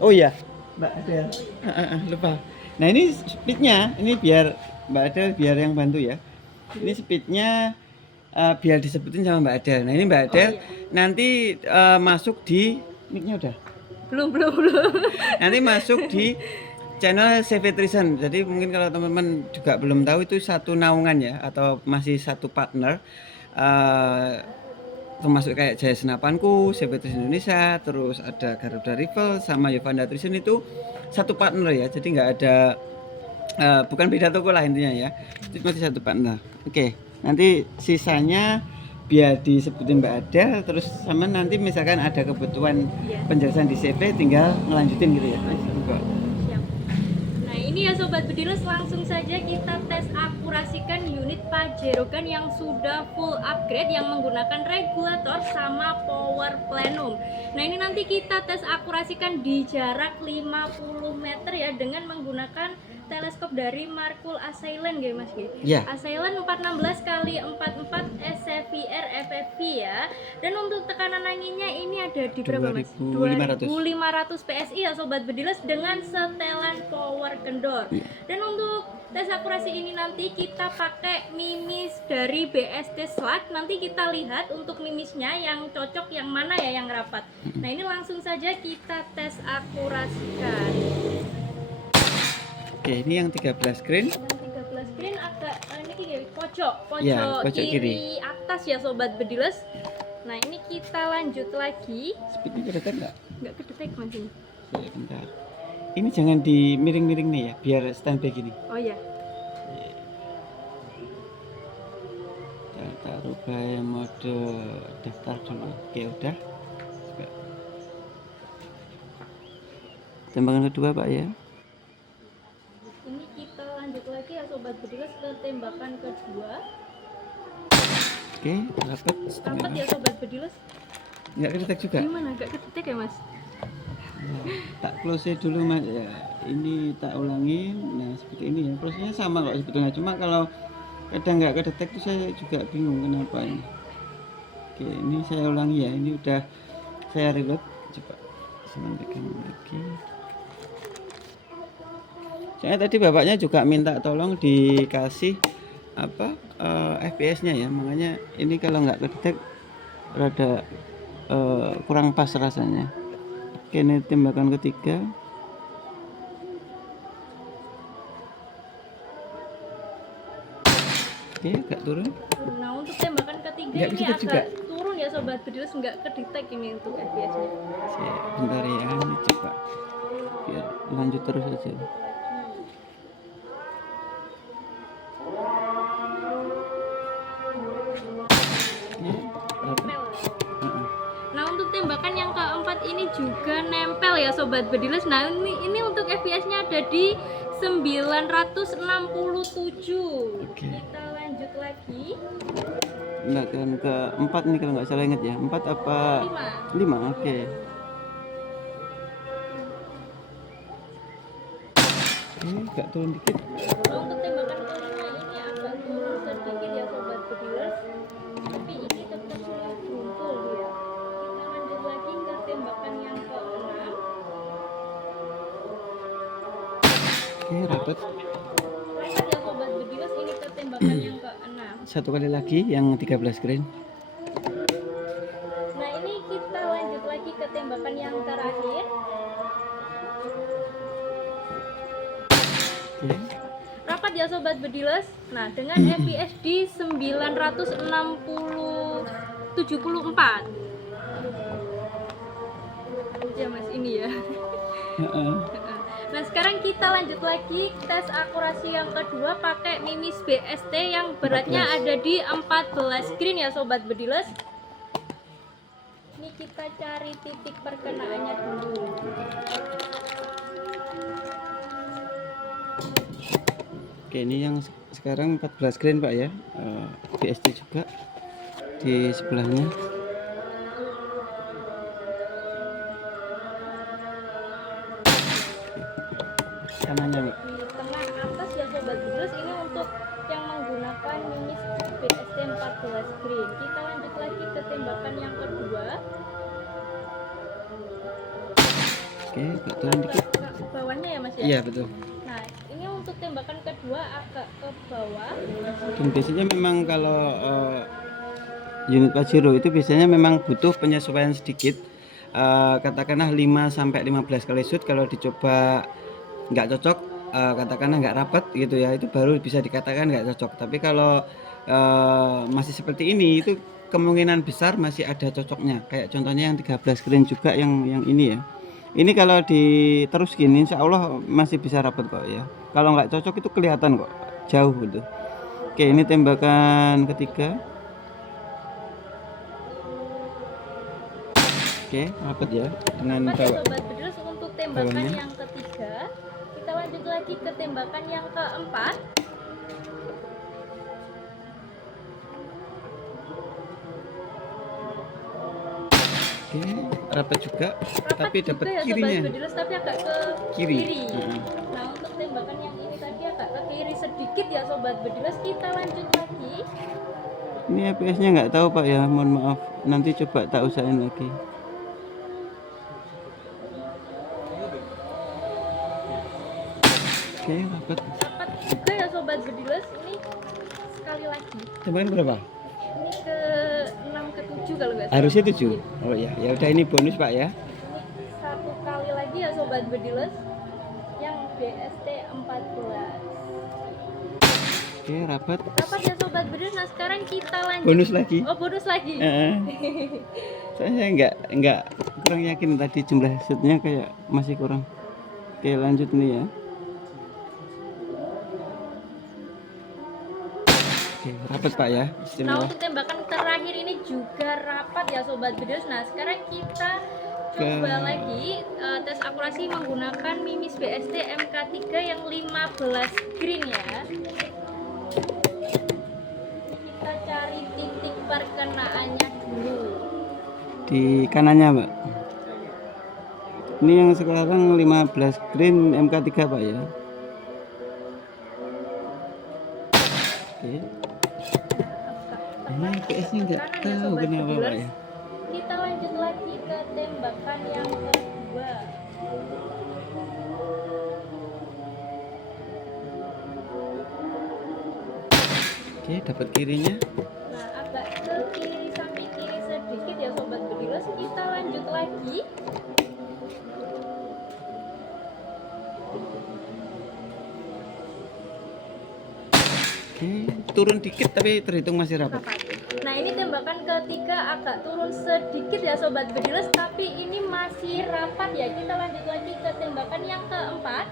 Oh iya, Mbak Adel. Lupa. Nah ini speednya, ini biar Mbak Adel biar yang bantu ya. Ini speednya biar disebutin sama Mbak Adel. Nah ini Mbak Adel nanti masuk di mic-nya udah. Belum. Nanti masuk di channel CV Trison. Jadi mungkin kalau teman-teman juga belum tahu itu satu naungan ya atau masih satu partner. Termasuk kayak Jaya Senapanku, CV Trison Indonesia, terus ada Garuda Rival sama Yovanda Trison itu satu partner ya. Jadi nggak ada bukan beda toko lah intinya ya. Itu masih satu partner. Oke, nanti sisanya biar disebutin Mbak Adel terus sama nanti misalkan ada kebutuhan penjelasan di CV tinggal ngelanjutin gitu ya. Siap. Nah ini ya Sobat Bediles, langsung saja kita tes akurasikan unit Pajero Gun yang sudah full upgrade yang menggunakan regulator sama power plenum. Nah ini nanti kita tes akurasikan di jarak 50 meter ya dengan menggunakan teleskop dari Markul Assailant ya Mas Ya. Assailant 416 kali 44 SCVR FFV ya. Dan untuk tekanan anginnya ini ada di berapa Mas? 2500 PSI ya Sobat Bediles dengan setelan power kendor. Dan untuk tes akurasi ini nanti kita pakai mimis dari BST Slug. Nanti kita lihat untuk mimisnya yang cocok yang mana ya yang rapat. Nah ini langsung saja kita tes akurasikan. Oke, ini yang 13 screen. Yang 13 screen agak ini kayak pojok Ya, pojok kiri atas ya Sobat Bediles. Nah ini kita lanjut lagi. Speednya kedetek nggak? Nggak kedetek masih. Ya, bentar. Ini jangan di miring-miring nih ya, biar standby gini. Oh ya. Kita rubah mode daftar dulu. Oke, udah. Tembakan kedua Pak ya. Ini kita lanjut lagi ya Sobat Bediles ke tembakan kedua. Oke, dapat setengah. Rapat ya Sobat Bediles. Nggak kedetek juga. Gimana? Nggak kedetek ya Mas? Ya, tak close dulu Mas ya. Ini tak ulangin. Nah, seperti ini ya. Prosesnya sama kok sebetulnya. Cuma kalau kadang nggak kedetek tuh saya juga bingung kenapa ini. Oke, ini saya ulangi ya. Ini udah saya reload. Coba saya pegang lagi. Saya tadi bapaknya juga minta tolong dikasih apa FPS-nya ya, makanya ini kalau nggak kedetek rada kurang pas rasanya. Oke, ini tembakan ketiga. Oke, agak turun. Nah untuk tembakan ketiga Nggak ini kedetek agak juga. turun ya Sobat Bediles, nggak kedetek ini untuk FPS-nya. Bentar ya, ini coba biar lanjut terus aja. Nah untuk tembakan yang keempat ini juga nempel ya Sobat Bediles. Nah ini untuk FPS-nya ada di 967. Oke. Kita lanjut lagi. Tembakan keempat nih kalau nggak salah inget ya. 4 apa? 5. Oke. Agak turun dikit. Nah, untuk tembakan kelima ini agak turun sedikit ya Sobat Bediles. Tapi ini tetap sudah beruntul ya. Kita lanjut lagi ke tembakan yang keenam. Oke, rapat. Rapat ya Sobat Bediles, ini ke tembakan yang keenam. Satu kali lagi yang 13 green. Nah ini kita lanjut lagi ke tembakan yang terakhir. Oke. Rapat ya Sobat Bediles. Nah dengan FPS di 974. Ya Mas ini ya. Nah sekarang kita lanjut lagi tes akurasi yang kedua pakai mimis BST yang beratnya 14. ada di 14 green ya Sobat Bediles. Ini kita cari titik perkenaannya dulu. Oke, ini yang sekarang 14 green Pak ya. BST juga di sebelahnya. Kanannya nih. Di tengah atas ya Sobat Bediles, ini untuk yang menggunakan mimis BST 14 green. Kita lanjut lagi ke tembakan yang kedua. Oke, agak turun dikit. Ke bawahnya ya Mas ya? Iya betul. Nah, ini untuk tembakan kedua agak ke bawah. Dan biasanya memang kalau unit Pajero itu biasanya memang butuh penyesuaian sedikit. Katakanlah 5 sampai 15 kali shoot. Kalau dicoba nggak cocok, katakanlah nggak rapat gitu ya, itu baru bisa dikatakan nggak cocok. Tapi kalau masih seperti ini, itu kemungkinan besar masih ada cocoknya. Kayak contohnya yang 13 green juga yang ini ya. Ini kalau terus gini insya Allah masih bisa rapat kok ya. Kalau nggak cocok itu kelihatan kok jauh gitu. Oke, ini tembakan ketiga. Oke, rapat ya dengan Rapat ya bawa. Sobat Bedilers, untuk tembakan bawahnya. yang ketiga. Kita lanjut lagi ke tembakan yang keempat. Oke, rapat juga, Rapat tapi juga dapat ya kirinya. Sobat Bedilers, tapi agak ke Kiri. kiri. Nah, untuk tembakan yang ini tadi agak ke kiri sedikit ya Sobat Bedilers. Kita lanjut lagi. Ini FPS-nya nggak tahu Pak ya, mohon maaf. Nanti coba tak usahain lagi. Oke, rapat. Rapat juga ya Sobat Bedilers. Ini sekali lagi. Tembakan berapa? Ini ke 6 ke 7 kalau nggak salah. Harusnya 7. Oh ya, ya udah ini bonus Pak ya. Ini satu kali lagi ya Sobat Bedilers, yang BST 14. Oke, rapat. Rapat ya Sobat Bedilers. Nah, sekarang kita lanjut. Bonus lagi. Oh, bonus lagi. Saya nggak kurang yakin tadi jumlah shootnya kayak masih kurang. Oke, lanjut nih ya. Oke, rapat Pak ya. Nah, Istimewa. untuk tembakan terakhir ini juga rapat ya Sobat Bedilers. Nah, sekarang kita coba lagi tes akurasi menggunakan Mimis BST MK3 yang 15 green ya. Kita cari titik perkenaannya dulu. Di kanannya Mbak. Ini yang sekarang 15 green MK3 Pak ya. Oke. Ini PS-nya nggak Kanan ya, tahu Sobat kenapa Pak Bedilers. ya. Kita lanjut lagi ke tembakan yang kedua. Oke, dapat kirinya. Nah, agak ke kiri sampai kiri sedikit ya Sobat Bedilers. Kita lanjut lagi. Oke, turun dikit tapi terhitung masih rapat. Rapat. Nah, ini tembakan ketiga agak turun sedikit ya Sobat Bedilers, tapi ini masih rapat ya. Kita lanjut lagi ke tembakan yang keempat.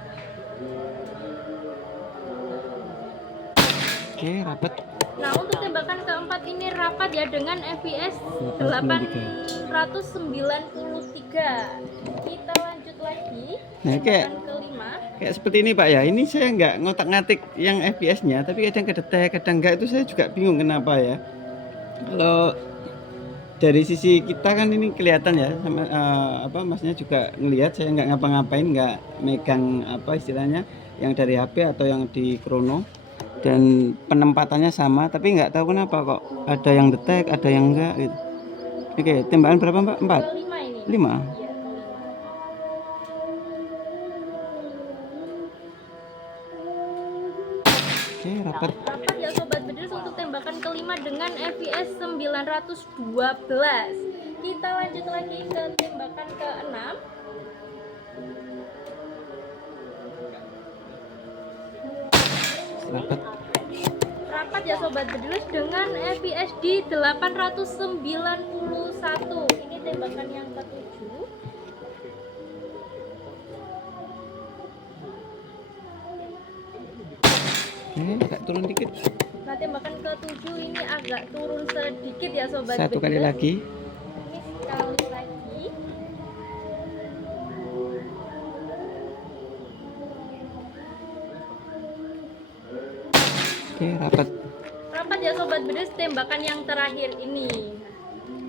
Oke, rapat. Nah, untuk tembakan keempat ini rapat ya dengan FPS 893. Kita lanjut lagi. Nah, kayak Tembakan kelima. seperti ini Pak ya. Ini saya nggak ngotak-ngatik yang FPS-nya, tapi kadang kedetek, kadang enggak, itu saya juga bingung kenapa ya. Kalau dari sisi kita kan ini kelihatan ya, sama masnya juga ngelihat saya nggak ngapa-ngapain, nggak megang apa istilahnya yang dari HP atau yang di krono, dan penempatannya sama, tapi nggak tahu kenapa kok ada yang detek, ada yang enggak gitu. Oke, tembakan berapa Mbak? 4? Kelima ini. 5. Iya, kelima. Oke, rapat. Rapat ya Sobat Bedilers, untuk tembakan kelima dengan FPS 912. Kita lanjut lagi ke tembakan keenam. Rapat. Rapat ya Sobat Bedilers dengan FPS di 891. Ini tembakan yang ketujuh. Agak turun dikit. Nah, tembakan ketujuh ini agak turun sedikit ya Sobat Satu kali Bedilers. lagi. Ini sekali lagi. Oke, rapat. Rapat ya Sobat Bedilers, tembakan yang terakhir ini.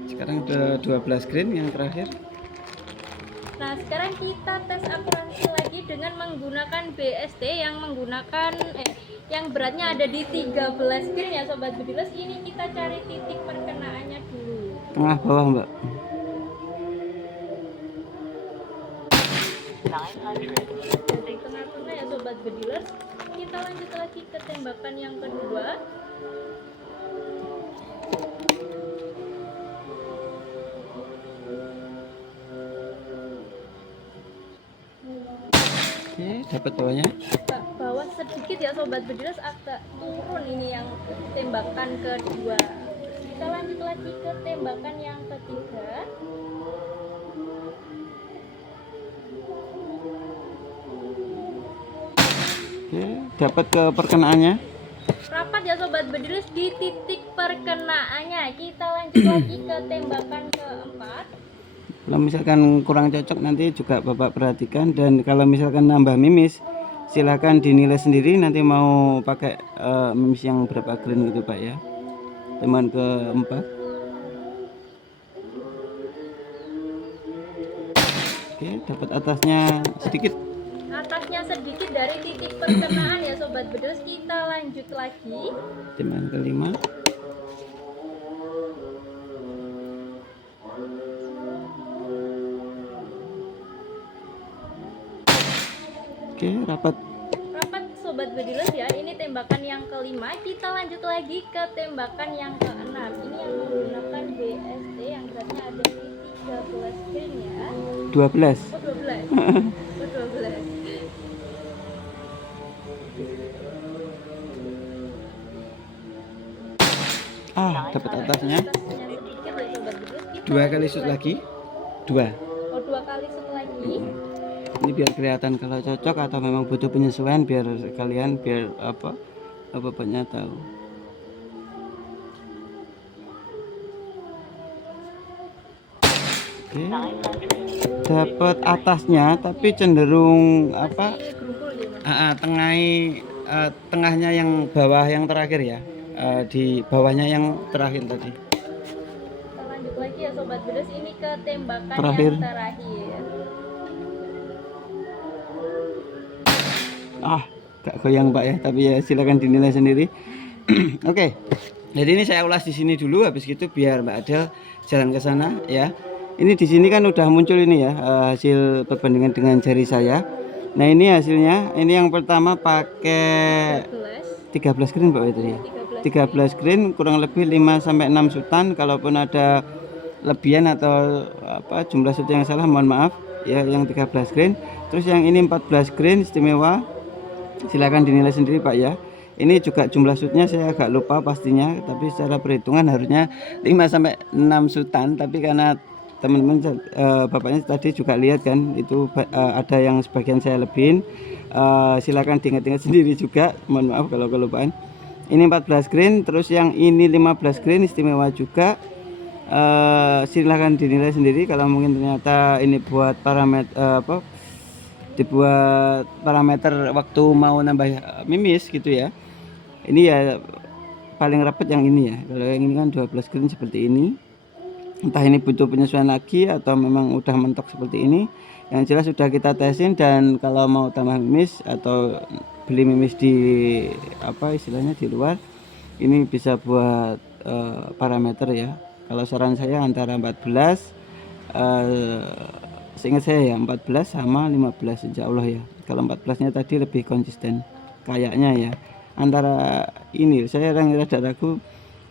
Sekarang udah 12 green yang terakhir. Nah, sekarang kita tes akurasi lagi dengan menggunakan BST yang menggunakan yang beratnya ada di 13 green ya Sobat Bedilers. Ini kita cari titik perkenaannya dulu. Tengah bawah Mbak. Di tengah-tengah ya sobat bedilers. Kita lanjut lagi ke tembakan yang kedua. Oke, dapat bawahnya. Bawah sedikit ya sobat bedilers, agak turun ini yang tembakan kedua. Kita lanjut lagi ke tembakan yang ketiga. Oke, dapat ke perkenaannya. Rapat ya sobat bedilers di titik perkenaannya. Kita lanjut lagi ke tembakan keempat. Kalau misalkan kurang cocok nanti juga Bapak perhatikan, dan kalau misalkan nambah mimis silahkan dinilai sendiri, nanti mau pakai mimis yang berapa green gitu Pak ya. Tembakan keempat. Oke, dapat atasnya sedikit. Atasnya sedikit dari titik perkenaan ya sobat bedilers. Kita lanjut lagi. Tembakan kelima. Oke, rapat. Rapat sobat bedilers ya. Ini tembakan yang kelima. Kita lanjut lagi ke tembakan yang keenam. Ini yang menggunakan BST yang beratnya ada di 13 green ya. 12. Oh 12. Oh 12. Dapat atasnya. Atasnya sedikit ya sobat bedilers. Kita Dua kali lanjut shoot lagi. lagi. Dua. Oh 2 kali shoot lagi. Ini biar kelihatan kalau cocok atau memang butuh penyesuaian, biar kalian biar bapaknya tahu. Oke, dapat atasnya tapi cenderung Masih gerumpul dia Mas. tengahnya yang bawah yang terakhir ya. Di bawahnya yang terakhir tadi. Kita lanjut lagi ya sobat bedilers, ini ke tembakan Terakhir. yang terakhir. Gak goyang Pak ya, tapi ya silakan dinilai sendiri. Oke, jadi ini saya ulas di sini dulu, habis gitu biar Mbak Adel jalan ke sana ya. Ini di sini kan udah muncul ini ya, hasil perbandingan dengan jari saya. Nah ini hasilnya, ini yang pertama pakai 13 green Pak itu ya. 13 green kurang lebih 5 sampai 6 sutan. Kalaupun ada lebihan atau jumlah sut yang salah mohon maaf ya, yang 13 green. Terus yang ini 14 green istimewa. Silakan dinilai sendiri Pak ya. Ini juga jumlah shootnya saya agak lupa pastinya, tapi secara perhitungan harusnya 5 sampai 6 sutan, tapi karena teman-teman bapaknya tadi juga lihat kan itu ada yang sebagian saya lebihin. Silakan diingat-ingat sendiri juga, mohon maaf kalau kelupaan. Ini 14 green, terus yang ini 15 green istimewa juga. Silakan dinilai sendiri kalau mungkin ternyata ini buat parameter dibuat parameter waktu mau nambah mimis gitu ya. Ini ya paling rapat yang ini ya. Kalau yang ini kan 12 green seperti ini. Entah ini butuh penyesuaian lagi atau memang udah mentok seperti ini. Yang jelas sudah kita tesin, dan kalau mau tambah mimis atau beli mimis di istilahnya di luar, ini bisa buat parameter ya. Kalau saran saya antara 14 seingat saya ya 14 sama 15 insya Allah ya. Kalau 14 nya tadi lebih konsisten kayaknya ya. Antara ini saya rada ragu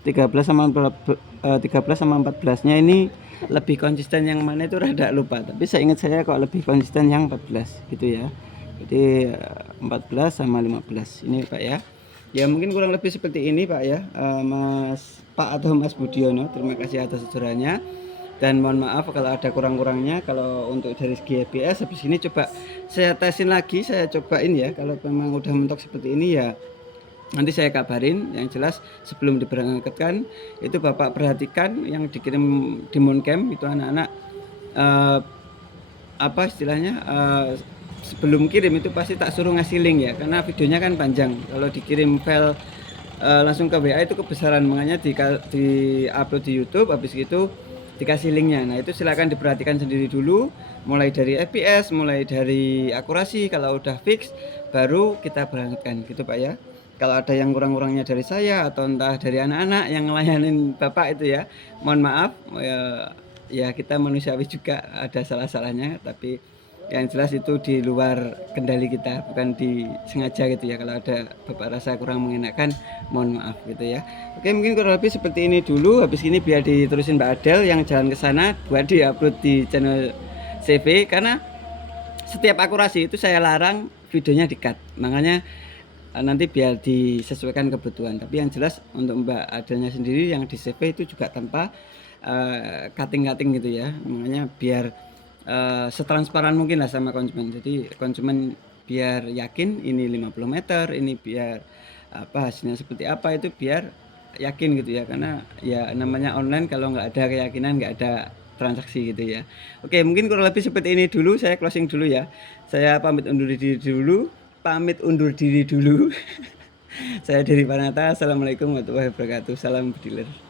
13 sama 14 nya ini lebih konsisten yang mana itu rada lupa, tapi saya ingat saya kok lebih konsisten yang 14 gitu ya. Jadi 14 sama 15 ini Pak ya. Ya mungkin kurang lebih seperti ini Pak ya, Mas Pak atau Mas Budiono. Terima kasih atas sajurannya, dan mohon maaf kalau ada kurang-kurangnya. Kalau untuk dari segi FPS habis ini coba saya tesin lagi, saya cobain ya. Kalau memang udah mentok seperti ini ya nanti saya kabarin. Yang jelas sebelum diberangkatkan itu Bapak perhatikan yang dikirim di Moncam itu anak-anak istilahnya sebelum kirim itu pasti tak suruh ngasih link ya, karena videonya kan panjang. Kalau dikirim file langsung ke WA itu kebesaran, makanya di upload di YouTube, habis itu dikasih linknya. Nah itu silakan diperhatikan sendiri dulu, mulai dari FPS, mulai dari akurasi. Kalau udah fix baru kita berangkatkan gitu Pak ya. Kalau ada yang kurang-kurangnya dari saya atau entah dari anak-anak yang ngelayanin Bapak itu ya, mohon maaf ya, kita manusiawi juga ada salah-salahnya, tapi Yang jelas itu di luar kendali kita, bukan disengaja gitu ya. Kalau ada Bapak rasa kurang mengenakan, mohon maaf gitu ya. Oke, mungkin kurang lebih seperti ini dulu. Habis ini biar diterusin Mbak Adel yang jalan ke sana buat diupload di channel CV, karena setiap akurasi itu saya larang videonya di-cut. Makanya nanti biar disesuaikan kebutuhan. Tapi yang jelas untuk Mbak Adelnya sendiri yang di CV itu juga tanpa cutting-cutting gitu ya. Makanya biar setransparan mungkin lah sama konsumen. Jadi konsumen biar yakin ini 50 meter, ini biar apa hasilnya seperti apa, itu biar yakin gitu ya. Karena ya namanya online, kalau nggak ada keyakinan nggak ada transaksi gitu ya. Oke, mungkin kurang lebih seperti ini dulu. Saya closing dulu ya. Saya pamit undur diri dulu. Saya Dery Panata. Assalamualaikum warahmatullahi wabarakatuh. Salam bediler.